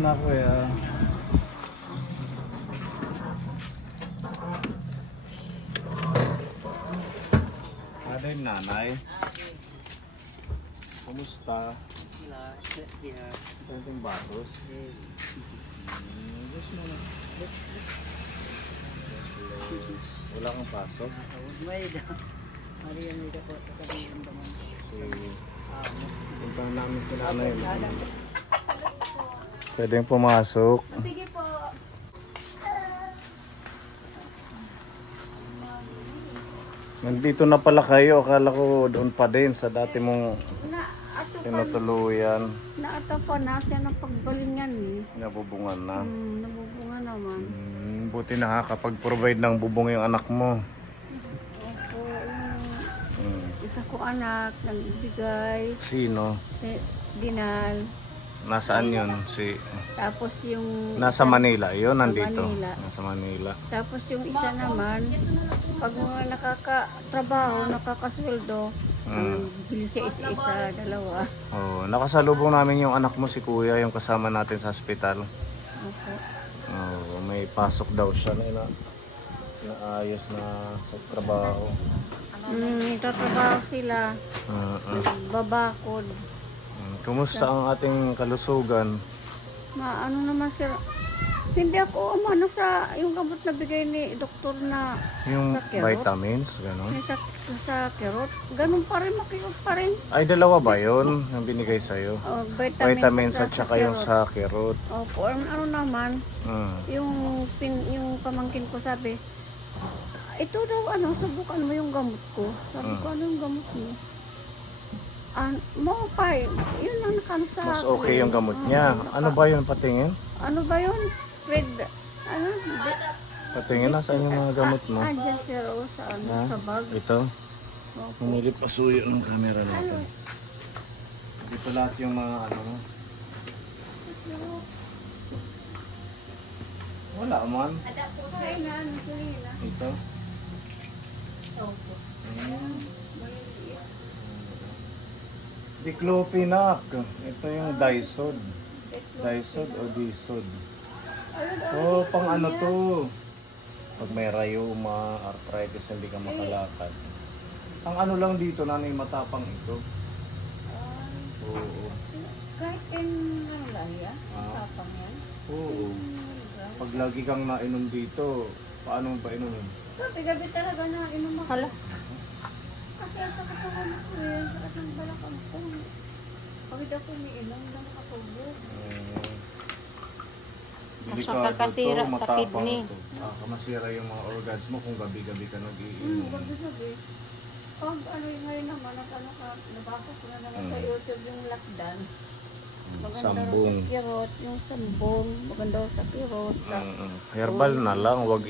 muna kuya. Ano yung nanay? Kumusta? Saan yung batos? Wala kang pasok? Puntang namin si nanay. Pwedeng pumasok. Sige po. Nandito na pala kayo. Akala ko doon pa din sa dati mong Ato pa, tinutuluyan. naata pa na siya ng pagbalingan eh. Nabubungan na. Nabubunga naman. Buti nakakapag-provide ng bubong yung anak mo. Opo, yung isa ko anak, nagbigay, Sino? dinal. Nasaan yun? Tapos yung... Nasa Manila. Yun, nandito. Manila. Nasa Manila. Tapos yung isa naman, pag mga nakakatrabaho, nakakasweldo, bili siya isa-isa, dalawa. Oh, nakasalubong namin yung anak mo si Kuya, yung kasama natin sa ospital. Opo. Oh, may pasok daw siya na naayos na sa trabaho. Nagtatrabaho sila, babakod. Kumusta ang ating kalusugan? Ano naman sir, hindi ako umano sa yung gamot na bigay ni doktor na Yung sa kirot. vitamins, gano'n? Sa kirot. Ganun pa rin, makikot pa rin. Ay, dalawa ba yun? Yung binigay sa'yo? Vitamins at saka yung sa kirot. Opo, ano naman, Hmm. yung pamangkin ko sabi, ito daw subukan mo yung gamot ko. Sabi ko, ano yung gamot mo? Mo pa, yun lang nakano sa Mas okay yung gamot niya. Ano ba yun? Patingin? Ano ba yun? Red, Patingin, nasaan yung mga gamot mo? Dyan sir, sa bag. Ito? Opo. Pumili pasuyo ng camera natin. Dito lahat yung mga ano. Wala man. Ay, na. Ito. Opo. Diclofenac. Ito yung Dysod. Dysod o Disod. Oh, pang ano to? Pag may rayuma, arthritis, hindi ka makalakad. Ang ano lang dito, nanay, matapang ito. Oo. Kahit laya, tapang yan. Oo. Pag lagi kang nainom dito, paano mo ba inumin? Gabi-gabi talaga na inom ako. Hala. Kasi ang sakit ako na ko eh. Sakit ng balakang ko. Pag ako umiinom, hindi makatulog. At saka kasira sa kidney. Masira yung mga organs mo kung gabi-gabi ka nag-iinom. Gabi-gabi. Pag ngayon naman, nabasa ko na naman sa YouTube yung lockdown. Maganda Sambong. sa kirot, yung sambong, maganda sa kirot. Herbal na lang, wag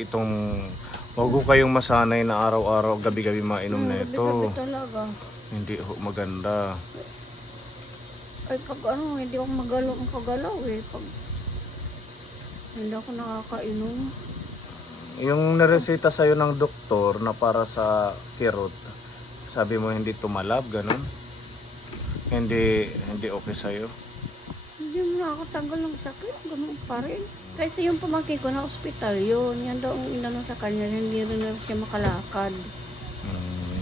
ko kayong masanay na araw-araw, gabi-gabi mainom na ito. Gabi-gabi talaga. Hindi maganda. Ay pag hindi ako makagalaw eh. Pag hindi ako nakakainom. Yung nareseta sa'yo ng doktor na para sa kirot, sabi mo hindi tumalab, ganun? Hindi okay sa'yo? Hindi mo nakakatanggal ng sakit, ganun pa rin. Kasi yung pamangkin ko na ospital yun, yan daw ang inano sa kanya, hindi rin na siya makalakad.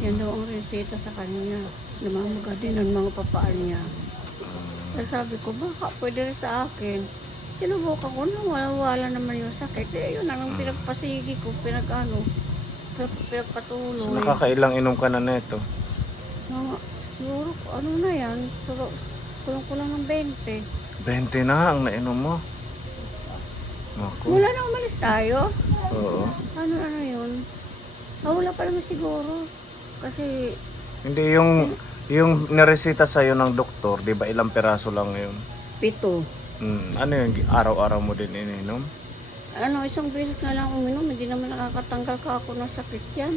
Yan daw ang reseta sa kanya. Namamaga din ang mga papaan niya. Kaya sabi ko, baka pwede rin sa akin. Sinubukan ko na wala naman yung sakit. Eh, yun ang pinagpasigi ko, pinagpatuloy. So, nakakailang inom ka na neto? Siguro, ano na yan, kulang-kulang ng 20. 20 na ang nainom mo. Naku. Mula na umalis tayo, Oo. ano yun? Wala pa naman siguro. Kasi, Hindi yung nareseta sa'yo ng doktor, di ba ilang peraso lang yun? 7. Ano yung araw-araw mo din ininom? Isang beses na lang uminom, hindi naman nakakatanggal ka ako ng sakit yan.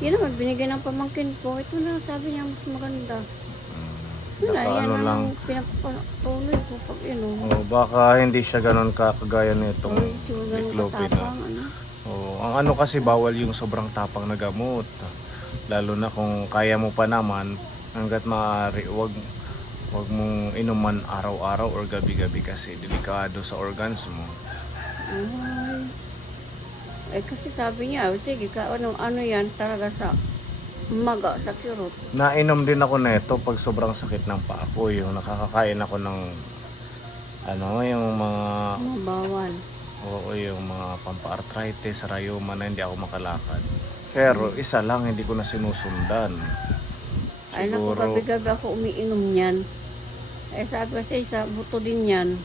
Yan naman, binigyan ng pamangkin ko. Ito na, sabi niya, mas maganda. Yun na, yan ang pinapatuloy ko pag inom. Oh, baka hindi siya ganun kagaya nitong Diclofenac. Oh, ang ano kasi bawal yung sobrang tapang na gamot. Lalo na kung kaya mo pa naman, hanggat maaari, Huwag mong inuman araw-araw or gabi-gabi kasi delikado sa organs mo. Ay. Eh kasi sabi niya, sige ka, ano yan talaga sa maga sa kirot. Nainom din ako nito pag sobrang sakit ng paa ko. Yung nakakakain ako ng yung mga Bawal. oo, yung mga pampa-arthritis, rayuma na hindi ako makalakad. Pero isa lang hindi ko na sinusundan. Ay naku, gabi-gabi ako umiinom niyan. Eh sabi kasi sa buto din yan.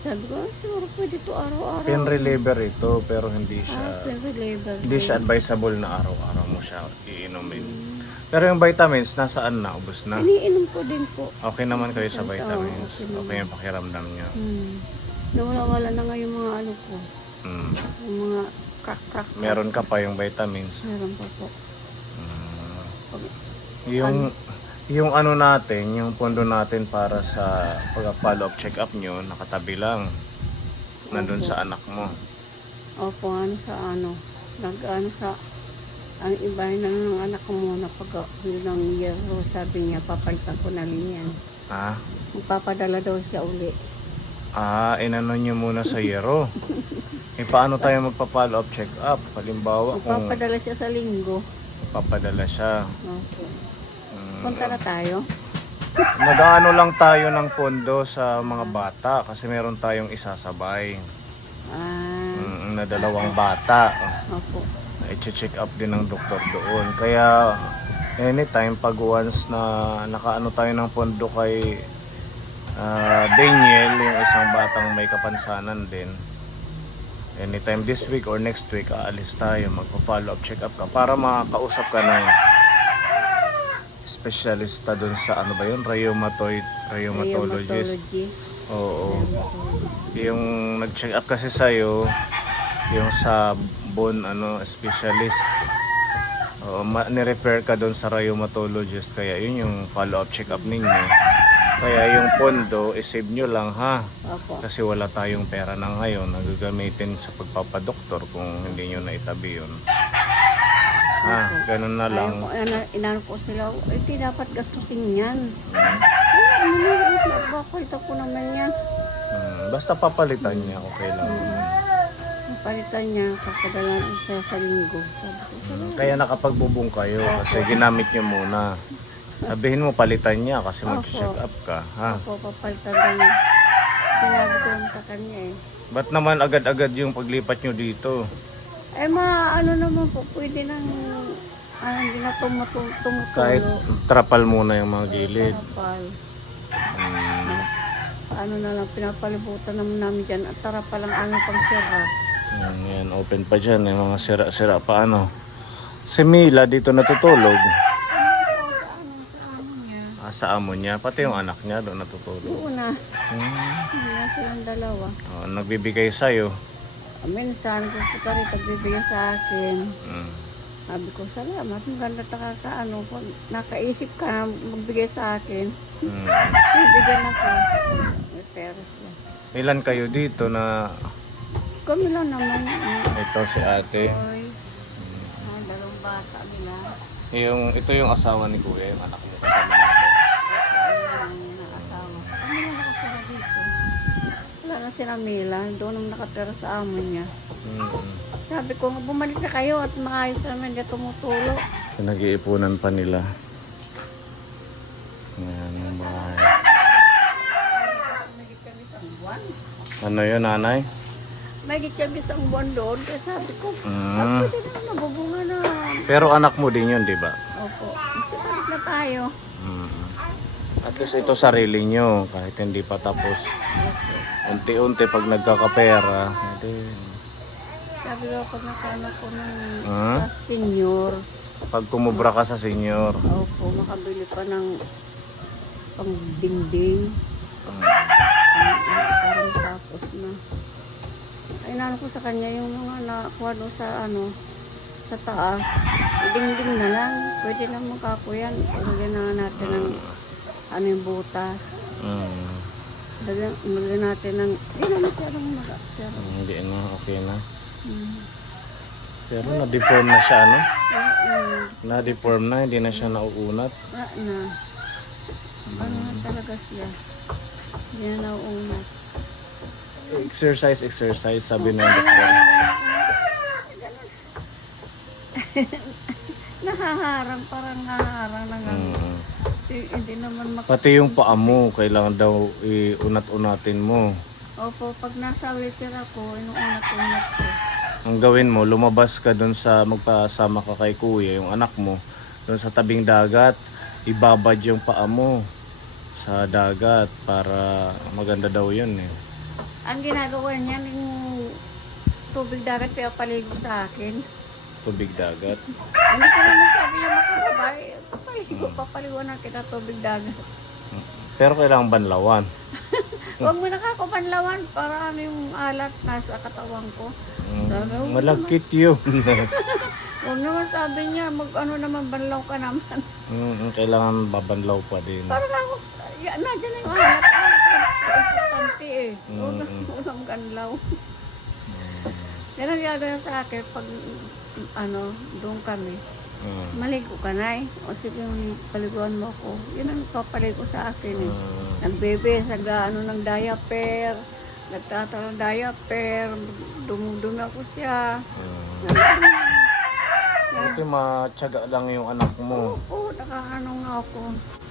Sabi ko, siguro pwede ito araw-araw. Pain reliever ito pero hindi siya Pain reliever. hindi siya advisable na araw-araw mo siya iinumin. Pero yung vitamins nasaan na? Ubos na? Iniinom ko din po. Okay naman kayo sa vitamins. okay naman. Okay yung pakiramdam niyo. Nawala-wala na nga yung mga ano ko. Mm. Yung mga crack. Meron ka pa yung vitamins. Meron pa po. Mm. Pag- Yung ano natin, yung pondo natin para sa pag-follow up check-up nyo, nakatabi lang. Nandun Opo. sa anak mo. Opo, ang iba ng anak ko muna pag bilang yero, sabi niya, papalitan ko na rin yan. Ah, Magpapadala daw siya uli. inano nyo muna sa yero. Paano tayo magpa-follow up check-up? Halimbawa kung Magpapadala siya sa linggo. papadala siya. Opo. Mm, Punta na tayo. Nag-ano lang tayo ng pondo sa mga bata kasi meron tayong isasabay na dalawang bata. Opo. I-check up din ng doktor doon. Kaya anytime pag once na nakaano tayo ng pondo kay Daniel, yung isang batang may kapansanan din, anytime this week or next week aalis tayo, magpa-follow up check up ka para makausap ka ng specialista doon sa ano ba yun? Rheumatologist. Oo. Yung nag-check up kasi sa'yo, yung sa bone specialist. Oo, ni-refer ka doon sa rheumatologist, kaya yun yung follow-up check up ninyo. Kaya yung pondo, isave nyo lang ha. Opo. Kasi wala tayong pera na ngayon na gagamitin sa pagpapadoktor kung hindi nyo naitabi yun. Ha, ganun na lang. Inano ko sila, hindi dapat gastusin yan. Bakit ako naman yan? Basta papalitan niya, okay lang. Palitan niya, papadala siya sa linggo. Sabi ko, Kaya nakapagbubong kayo kasi ginamit nyo muna. Sabihin mo palitan niya kasi mag-check up ka. Ha? ako papalitan lang. Sinabi ko lang sa kanya eh. Ba't naman agad-agad yung paglipat nyo dito? Eh ano naman po, pwede nang, hindi na tumutulo. Kahit trapal muna yung mga gilid. Tarapal. Hmm. Ano na lang, pinapalibutan naman namin dyan. At tarapal ang aming pangsira. Yan, open pa dyan. Yung mga sira-sira pa ano. Si Mila dito natutulog. Sa amo niya. Pati yung anak niya doon natutulog. Doon na. Hindi na silang dalawa. Nagbibigay sa'yo. Minsan, gusto ka rin pagbibigyan sa akin. Hmm. Sabi ko, salamat. Ang ganda takakaano. Pag nakaisip ka na magbigay sa akin, Hmm. bibigyan ako. May pera siya. Ilan kayo dito na Kami lang naman. ito si ate? Oy. Dalawang bata nila. Ito yung asawa ni Kuya, yung anak mo kasama natin. Ang asawa. Ano na nakatira dito? Wala na si Ramila. Doon ang nakatira sa amo niya. Sabi ko, bumalik na kayo at maayos naman dito tumutulo. Nag-iipunan pa nila. Yan yung bahay. Ano yun, nanay? May gitsabis ang buwan doon. Kaya sabi ko, Mm. pwede na mabubunga na. Pero anak mo din yun, di ba? Opo. Balik na tayo. At least ito sarili nyo, kahit hindi pa tapos. Unti-unti pag nagkakapera, edi, Sabi ko, pag nakano ko ng Hmm? senior, pag kumubra ka sa senior, opo, makabili pa ng pang dingding. Parang tapos na. Ay, nano ko sa kanya yung mga nakuha doon sa taas. Dingding na lang. Pwede na makakuyan. Lagyan na natin ng yung butas. Lagyan natin ng, hindi na masyadong magasira. hindi na, okay na. Pero na-deform na siya, ano? Na-deform na, hindi na siya nauunat. Na. Ano na talaga siya. Hindi na nauunat. Exercise, sabi ng doktor. Nahaharang, parang nahaharang na gano'n. Mm. Hindi naman Pati yung paa mo, kailangan daw iunat-unatin mo. Opo, pag nasa wheelchair ako, inuunat-unat ko. Ang gawin mo, lumabas ka doon sa magpasama ka kay kuya, yung anak mo, doon sa tabing dagat, ibabad yung paa mo sa dagat para maganda daw yun eh. Ang ginagawa niya, yung tubig dagat, kaya paligo sa akin. Tubig dagat. Hindi ko naman sabi yung makakabay, papaligonan kita tubig dagat. Pero kailangan banlawan. Huwag mo nakakubanlawan para ano yung alat nasa katawan ko. Malagkit yun. Huwag naman sabi niya, ano naman, banlaw ka naman. Kailangan babanlaw pa din. Para lang ako, nandiyan na yung alat. Importante eh. Huwag nang ganlaw. Yan ang gagawin sa akin pag doon kami. Maligo ka na eh. O sige, paliguan mo ako. Yun ang papaligo sa akin eh. Nagbebe, ng diaper. Nagtatalo ng diaper. Dumudumi ako siya. Buti matyaga lang yung anak mo. Oo, nakaano nga ako.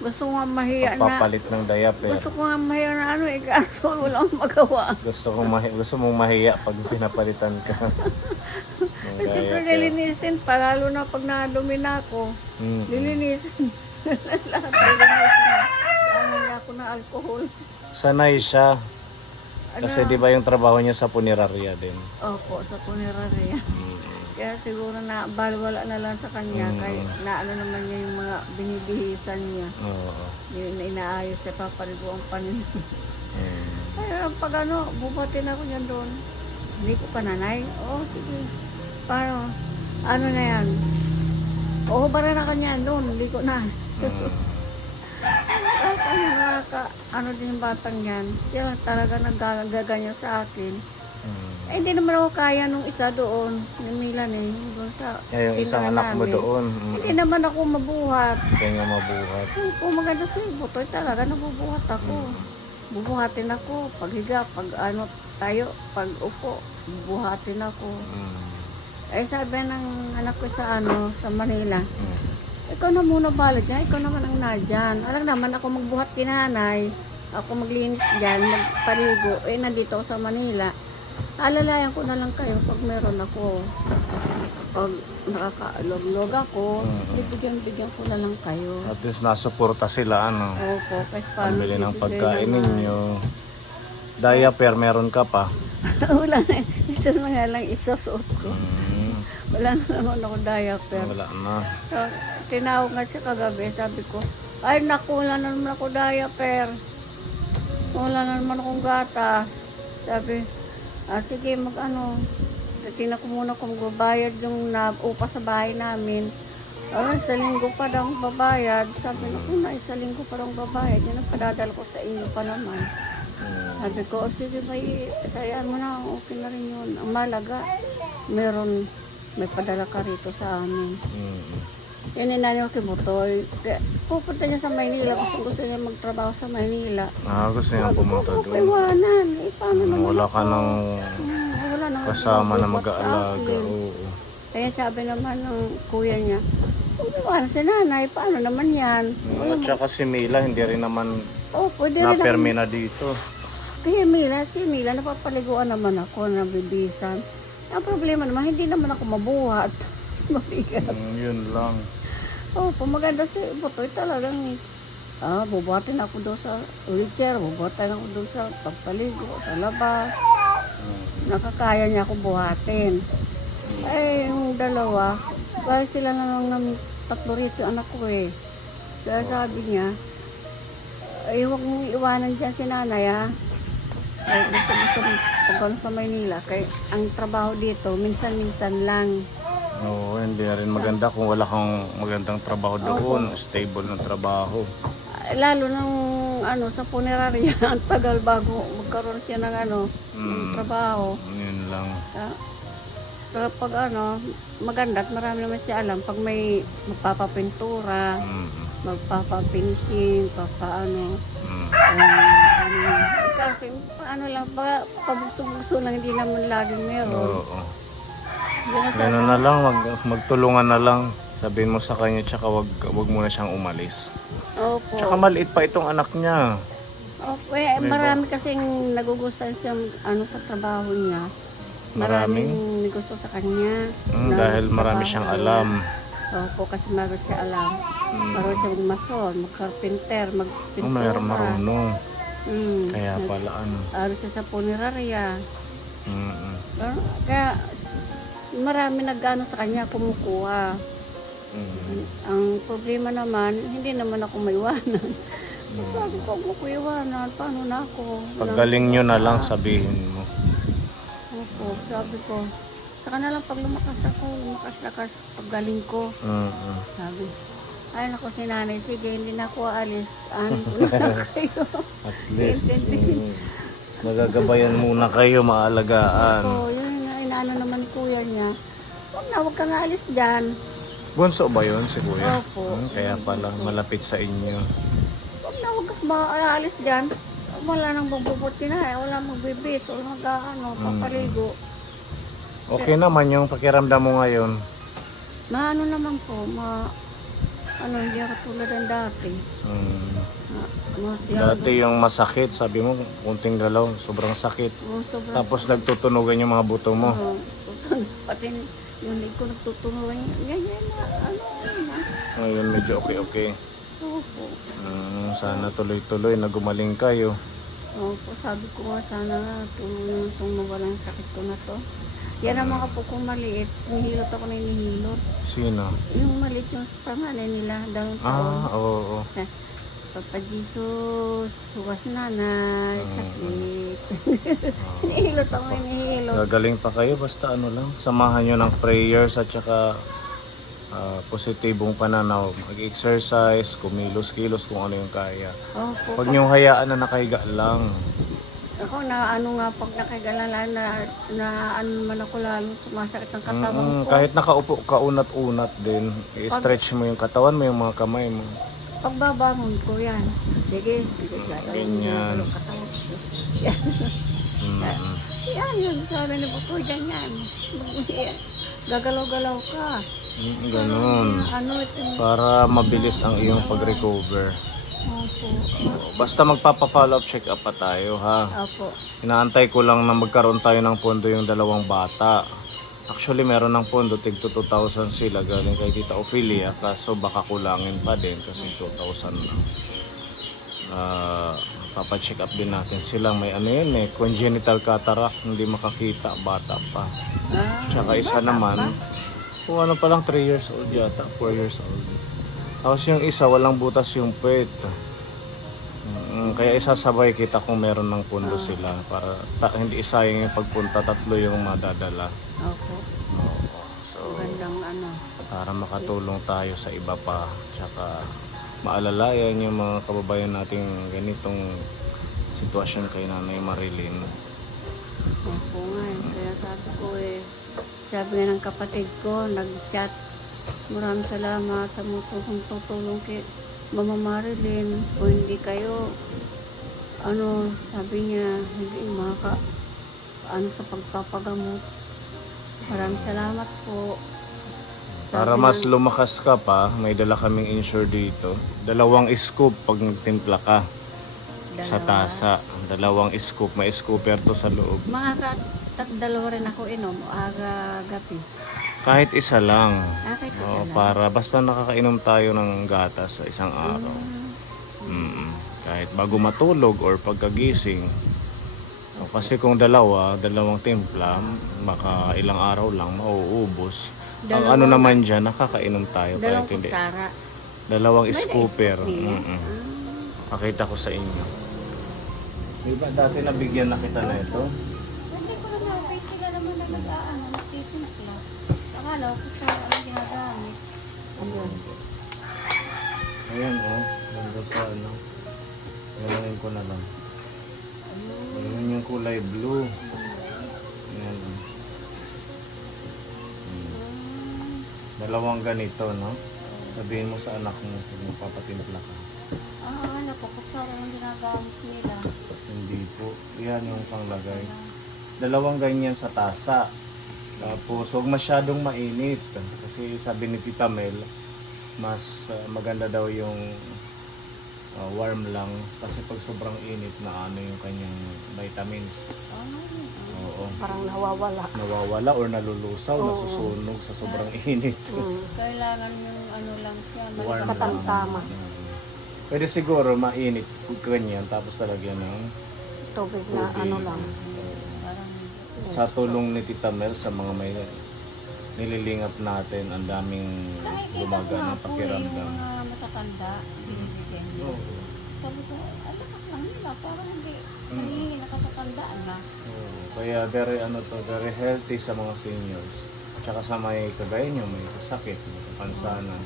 Gusto ko nga mahiya na. Papalit ng diaper. Gusto ko nga mahiya na kaso wala akong magawa. Gusto mong mahiya pag pinapalitan ka. ng Siyempre diaper. nilinisin pa, lalo na pag nadumi na ako. Lilinisin. Lahat nilinisin. Ano ako na alcohol. Sanay siya. Kasi di ba yung trabaho niya sa punerarya din? Opo, sa punerarya. Kaya siguro na balwala na lang sa kanya. Kaya naano naman niya yung mga binibihisan niya. Oo. Yung inaayos siya, papaligo ang panin. Mm. Kaya pag bubatin ako niyan doon. Hindi ko pa nanay. Oo, sige. Paano? Ano na yan? Oo, bara na kanya doon. Hindi ko na. Ano din yung batang yan. Siya talaga naggaganyan sa akin. Eh, hindi naman ako kaya nung isa doon. Yung Milan eh. Doon sa Yung isang anak mo namin. doon. Hindi naman ako mabuhat. Kaya mabuhat. Kung maganda sa butoy talaga, nabubuhat ako. Bubuhatin ako. Paghiga, pag tayo, pag upo, bubuhatin ako. Eh, sabi ng anak ko sa sa Manila, ikaw na muna balad niya, ikaw naman ang nadyan. Alam naman ako magbuhat kinanay, ako maglinis dyan, magpaligo. Eh, nandito ako sa Manila. Alalayan ko na lang kayo pag meron ako. Pag nakakaalog-log ako, bigyan ko na lang kayo. At least nasuporta sila, ano. Opo, kahit paano. Pambili ng bibigay pagkain naman. ninyo. Diaper, meron ka pa. Wala na, ito na nga lang isusuot ko. Wala na naman ako diaper. Wala na. So, tinawag nga siya kagabi, sabi ko, ay naku, wala na naman ako diaper. Wala na naman akong gata. Sabi, sige tingnan ko muna kung magbabayad yung upa sa bahay namin. Sa linggo pa daw ang babayad. Sabi na ko na, sa linggo pa daw ang babayad. Yan ang padadala ko sa inyo pa naman. Sabi ko, sige ba, sayaan mo na, okay na rin yun. Ang malaga, may padala ka rito sa amin. Yan yung nanay ko kay Butoy. Pupunta niya sa Maynila. Gusto niya magtrabaho sa Maynila. Gusto niya pumunta Huwag doon. iwanan. Paano naman Wala ka ako? nang Wala nang kasama na magbubuhat sa mag-aalaga. akin. Oo. Kaya sabi naman ng kuya niya, huwag iwanan si nanay. Paano naman yan? At saka si Mila, hindi rin naman Pwede rin na-permi na dito. Kaya si Mila, napapaliguan naman ako, nabibisan. Ang problema naman, hindi naman ako mabuhat. Mabigat. Yun lang. Maganda si Butoy talagang bubuhatin ako doon sa wheelchair, bubuhatin ako doon sa pagpaligo, sa labas. Nakakaya niya ako buhatin. Eh, yung dalawa, dahil sila na lang ng tatlo rito anak ko eh. Kaya sabi niya, huwag mong iwanan dyan si nanay ha. Ay, gusto pag sa Maynila. Kaya ang trabaho dito, minsan-minsan lang. Oo, hindi rin maganda kung wala kang magandang trabaho doon, stable na trabaho. Lalo nang sa punerarya, ang tagal bago magkaroon siya ng ng trabaho. Yun lang. Pero pag maganda at marami naman siya alam, pag may magpapapintura, magpapapinsing, papaano. Mm. Kasi paano lang, pabugso-bugso lang, hindi naman laging meron. Oo. Ganun sa- Ganun na lang, magtulungan na lang. Sabihin mo sa kanya, tsaka wag mo na siyang umalis. Opo. Tsaka maliit pa itong anak niya. Opo, Diba? marami kasing nagugustuhan siyang sa trabaho niya. Maraming gusto sa kanya. Dahil marami siyang alam. Opo, kasi meron siya alam. Meron siya magmason, magkarpenter, magpintura. Marunong. Mm. Kaya pala Ano siya sa punerarya. Mm-mm. Kaya marami nag-ano sa kanya, kumukuha. Mm. Ang problema naman, hindi naman ako maiwanan. Sabi ko, huwag ko iwanan. Paano na ako? Paggaling nyo na lang, sabihin mo. Opo, sabi ko. Saka na lang pag lumakas ako, lumakas-lakas paggaling ko. Mm-mm. Sabi, ay naku si nanay, sige, hindi na ako aalis. Ano ko na kayo. At least, nagagabayan muna kayo, maalagaan. So, yun nga, inaano naman kuya niya. Huwag kang aalis dyan. Bunso ba yun si kuya? Opo. Kaya pala, malapit sa inyo. Huwag kang aalis dyan. Wala nang magbubuti na, wala magbibis, wala papaligo. Okay naman yung pakiramdam mo ngayon. Maano naman po, hindi ako tulad ng dati. Dati yung masakit, sabi mo, kunting galaw, sobrang sakit. Sobrang, Tapos nagtutunugan yung mga buto mo. pati yung leg ko nagtutunugan, ganyan na, na. Ngayon medyo okay. Opo. Sana tuloy-tuloy na gumaling kayo. Opo, sabi ko nga sana tulungan itong mawalang sakit ko na to. Yan ang mga po kong maliit, hinihilot ako na hinihilot. Sino? Yung maliit yung pangalan nila, dalawang taon. Oo. Papa Jesus, suwas nanay, sakit. Hinihilot ako, hinihilot. Gagaling pa kayo, basta ano lang. Samahan nyo ng prayers at saka positibong pananaw. Mag-exercise, kumilos-kilos kung ano yung kaya. Opo. Huwag nyo hayaan na nakahiga lang. Ako na ano nga pag nakagalala na ano man ako lalo sumasakit ang katawan ko. Kahit nakaupo ka unat-unat din, i-stretch mo yung katawan mo, yung mga kamay mo. Pagbabangon ko yan. Sige, Ganyan. yung katawan ko. Mm. Yan yun, sabi na po, ganyan. Gagalaw-galaw ka. Ganon. Ano ito? Para mabilis ang iyong pag-recover. Opo. Basta magpapa-follow up check-up pa tayo ha. Opo. Inaantay ko lang na magkaroon tayo ng pondo yung dalawang bata. Actually meron ng pondo, tig 2,000 sila galing kay Tita Ophelia. Kaso baka kulangin pa din kasi 2,000 lang. Papa-check up din natin silang may ano yun congenital cataract, hindi makakita, bata pa. Tsaka isa naman, kung ano pa lang 3 years old yata, 4 years old. Tapos yung isa, walang butas yung puwet. Kaya isasabay kita kung meron ng pundo sila para hindi isayang yung pagpunta, 3 yung madadala. Opo. Oo. So, Magandang ano. para makatulong tayo sa iba pa. Tsaka maalalayan yung mga kababayan nating ganitong sitwasyon kay Nanay Marilyn. Opo nga kaya sabi ko sabi nga ng kapatid ko, nag-chat. Maraming salamat sa tutulong kay Mama Marilyn. Kung hindi kayo, sabi niya, hindi sa pagpapagamot. Maraming salamat po. Para mas lumakas ka pa, may dala kaming insure dito. 2 scoop pag nagtimpla ka sa tasa. 2 scoop. May scooper to sa loob. Dalawa rin ako inom, aga-gabi. Kahit isa lang. Kahit isa Oo, lang. para basta nakakainom tayo ng gatas sa isang araw. Kahit bago matulog or pagkagising. Kasi kung 2 timpla, maka ilang araw lang mauubos. Ang ano naman dyan, nakakainom tayo. Dalawang Kahit hindi. kutsara. 2 scooper. scooper. Pakita ko sa inyo. Diba dati nabigyan na kita na ito? Hindi ko na nakita sila naman na nagtitimpla. Akala ko kutsara ang ginagamit. Ayan nandun sa ano. Ganoin ko na lang. Ayan yung kulay blue. Ayan. 2 ganito, no? Sabihin mo sa anak mo kung magpapatimpla ka. Ano po, kutsara yung ginagamit nila. Hindi po. Yan yung panglagay. Dalawang ganyan sa tasa. Tapos huwag masyadong mainit. Kasi sabi ni Tita Mel, mas maganda daw yung warm lang. Kasi pag sobrang init na ano yung kanyang vitamins. Oo. Parang nawawala. Nawawala or nalulusaw, nasusunog sa sobrang init. Kailangan yung ano lang siya, Warm malikat lang. ang tama. Pwede siguro mainit ganyan tapos talagyan ng Tubig na tubig. ano lang. Parang Sa tulong ni Tita Mel sa mga may nililingap natin, ang daming nakikita ko gumaga nga ng po pakiramdam. yung mga matatanda, binibigyan niyo. Oo. Sabi ko, alakas lang nila, parang hindi nagiging nakatatandaan na. Oo. Kaya very healthy sa mga seniors. Tsaka sa may kagaya nyo, may sakit, may kapansanan.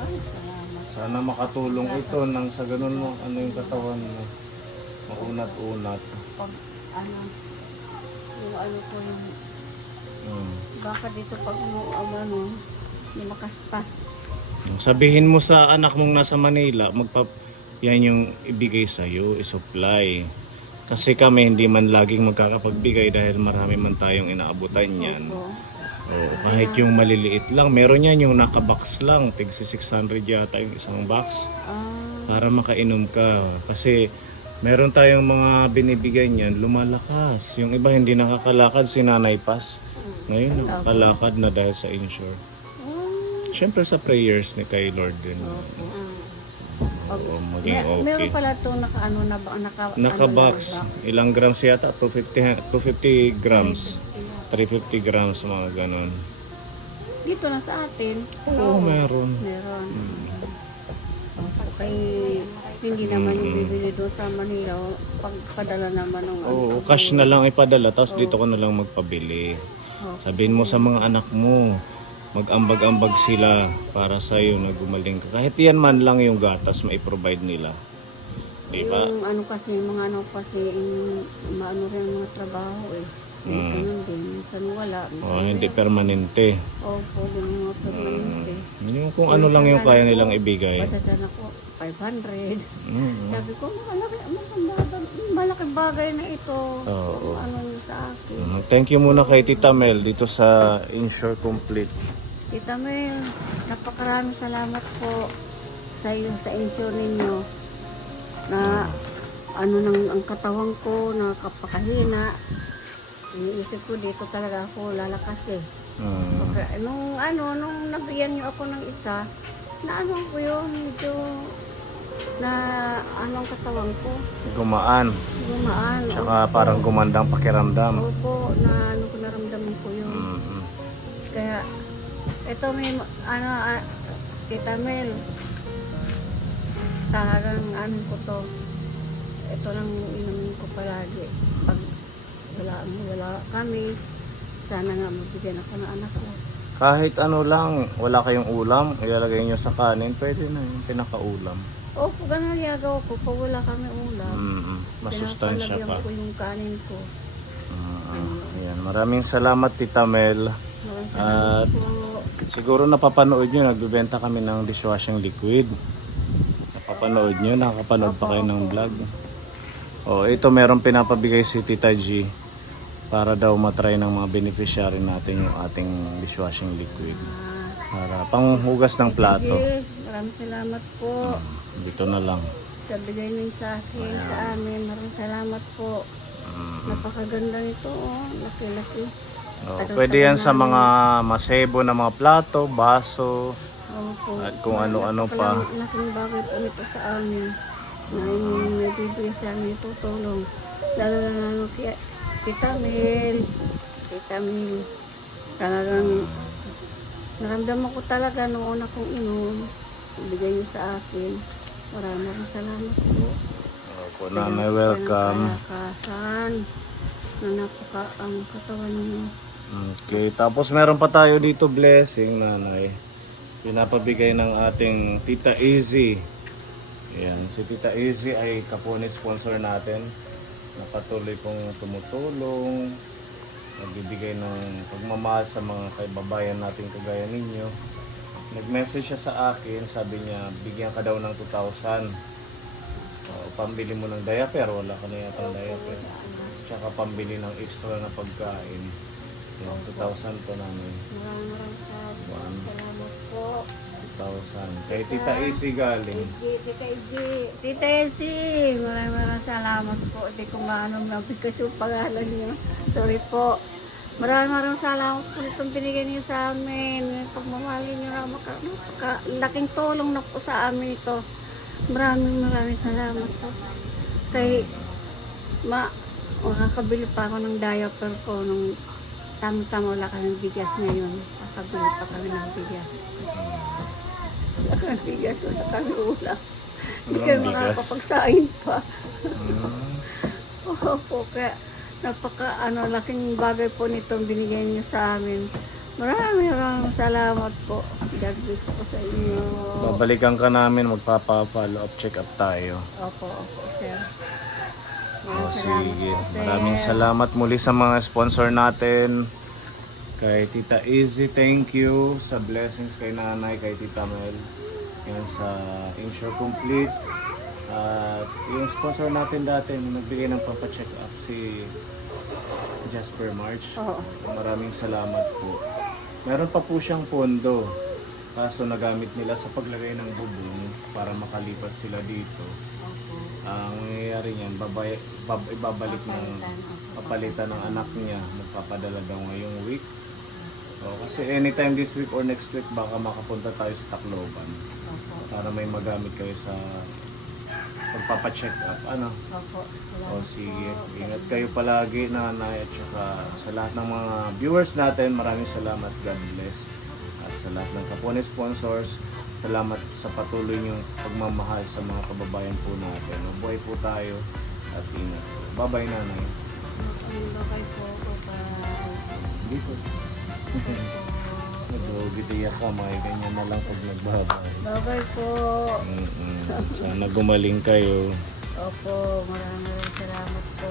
Ay, salamat. Sana makatulong ito nang sa ganun mo, ano yung katawan mo, maunat-unat. Pag ano, yung ano ko yung, baka dito pag ano, hindi makaspa. Sabihin mo sa anak mong nasa Manila, yan yung ibigay sa'yo, isupply. Kasi kami hindi man laging magkakapagbigay dahil marami man tayong inaabutan yan. Opo. Oo, kahit yung maliliit lang, meron yan yung nakabox lang, tig 600 yata yung isang box para makainom ka. Kasi meron tayong mga binibigyan yan, lumalakas. Yung iba hindi nakakalakad, si Nanay Paz. Ngayon nakakalakad na dahil sa insure. Siyempre sa prayers ni kay Lord din. Oo, maging okay. Meron pala ito naka-ano na ba? Naka-box, ilang grams yata? 250 grams. 350 grams, mga ganon. Dito na sa atin. Oo, meron. Meron. Okay, hindi naman yung bibili doon sa Manila. Pagpadala naman ng Oo, cash na lang ipadala, tapos dito ko na lang magpabili. Sabihin mo sa mga anak mo, mag-ambag-ambag sila para sa'yo na gumaling ka. Kahit yan man lang yung gatas, mai-provide nila. Di ba? Yung ano kasi, mga ano kasi, maano rin ang mga trabaho eh. Ganun din, minsan wala. Oh, hindi permanente. Opo, yung mga permanente. Yung kung ano lang yung kaya nilang ibigay. Padadan ako, 500. Sabi ko, malaking bagay na ito. Oo. Ano nyo sa akin. Thank you muna kay Tita Mel dito sa Insure Complete. Tita Mel, napakaraming salamat po sa iyo, sa insure ninyo. Na ano nang ang katawan ko, nakapakahina. Iniisip ko dito talaga ako lalakas eh. Nung nabigyan niyo ako ng isa, na ano ko yun, medyo na anong katawan ko. Gumaan. Tsaka parang gumandang pakiramdam. Opo, na ano ko naramdaman ko yun. Kaya, ito may, Tita Mel, talagang ano ko to, ito lang inumin ko palagi. Pag wala kami, sana nga magbigyan ako ng anak ko. Kahit ano lang, wala kayong ulam, ilalagay nyo sa kanin, pwede na yung pinakaulam. Opo, ganun yagaw ko pag wala kami ulam. Masustansya pa. Pinapalagyan ko yung kanin ko. Ayan. Maraming salamat Tita Mel. At siguro napapanood nyo, nagbibenta kami ng dishwashing liquid. Napapanood nyo, nakakapanood pa kayo ng vlog. Ito meron pinapabigay si Tita G para daw matry ng mga beneficiary natin yung ating dishwashing liquid. Para panghugas ng plato. Maraming salamat po. Dito na lang. Sa bigay niyo sa akin, sa amin. Maraming salamat po. Napakaganda nito, laki-laki. Pwede yan sa mga masebo na mga plato, baso, at kung ano-ano pa. Laking bagay po nito sa amin. Na may bibigay sa amin tutulong. Lalo na kaya Tita Mel. Talagang naramdaman ko talaga noon akong inom. Ibigay niyo sa akin. Maraming salamat po. Opo, Nanay, welcome. Kalakasan na napaka ang katawan niyo. Okay, tapos meron pa tayo dito blessing, Nanay. Pinapabigay ng ating Tita Easy. Yan, si Tita Easy ay kapunit sponsor natin. Napatuloy pong tumutulong, nagbibigay ng pagmamahal sa mga kaibabayan natin kagaya ninyo. Nag-message siya sa akin, sabi niya, bigyan ka daw ng 2,000. Pambili mo ng diaper, wala ka na yata ng diaper. Tsaka pambili ng extra na pagkain. Yan, 2,000 po namin. Maraming salamat po. 2,000. Kay Tita Easy galing. Tita Elsie, maraming salamat po. Hindi ko maano mabigas yung pangalan niyo. Sorry po. Maraming salamat po itong binigay niyo sa amin. Pagmamahal niyo na laking tulong na po sa amin ito. Maraming salamat po. Kay makakabili pa ako ng diaper ko nung tama-tama wala kami bigas ngayon. Makakabili pa kami ng bigas. Wala kami bigas, wala kami ulam. Hindi Walang kayo bigas. makakapagsain pa. Mm. Opo, kaya laking bagay po nitong binigay niyo sa amin. Maraming salamat po. God bless po sa inyo. Babalikan ka namin, magpapa-follow up, check up tayo. Opo, sir. Sige. Maraming salamat muli sa mga sponsor natin. Kay Tita Easy, thank you. Sa blessings kay Nanay, kay Tita Mel. Yan sa Insure Complete. At yung sponsor natin dati, nagbigay ng papacheck up si Jasper March. Oo. Maraming salamat po. Meron pa po siyang pondo. Kaso nagamit nila sa paglagay ng bubong para makalipat sila dito. Ang nangyayari niyan, ibabalik ng papalitan ng anak niya. Magpapadala daw ngayong week. Kasi anytime this week or next week, baka makapunta tayo sa Tacloban. Para may magamit kayo sa pagpapacheck up. Ano? Opo. Sige. Ingat kayo palagi, Nanay, at saka sa lahat ng mga viewers natin, maraming salamat. God bless. At sa lahat ng Kapone sponsors, salamat sa patuloy niyong pagmamahal sa mga kababayan po natin. Mabuhay po tayo at ingat po. Bye-bye, Nanay. Bye po. Bye. Dito. Nag-gitiya ka, may ganyan na lang pag nagbabay. Bye po. Sana gumaling kayo. Opo, maraming salamat po.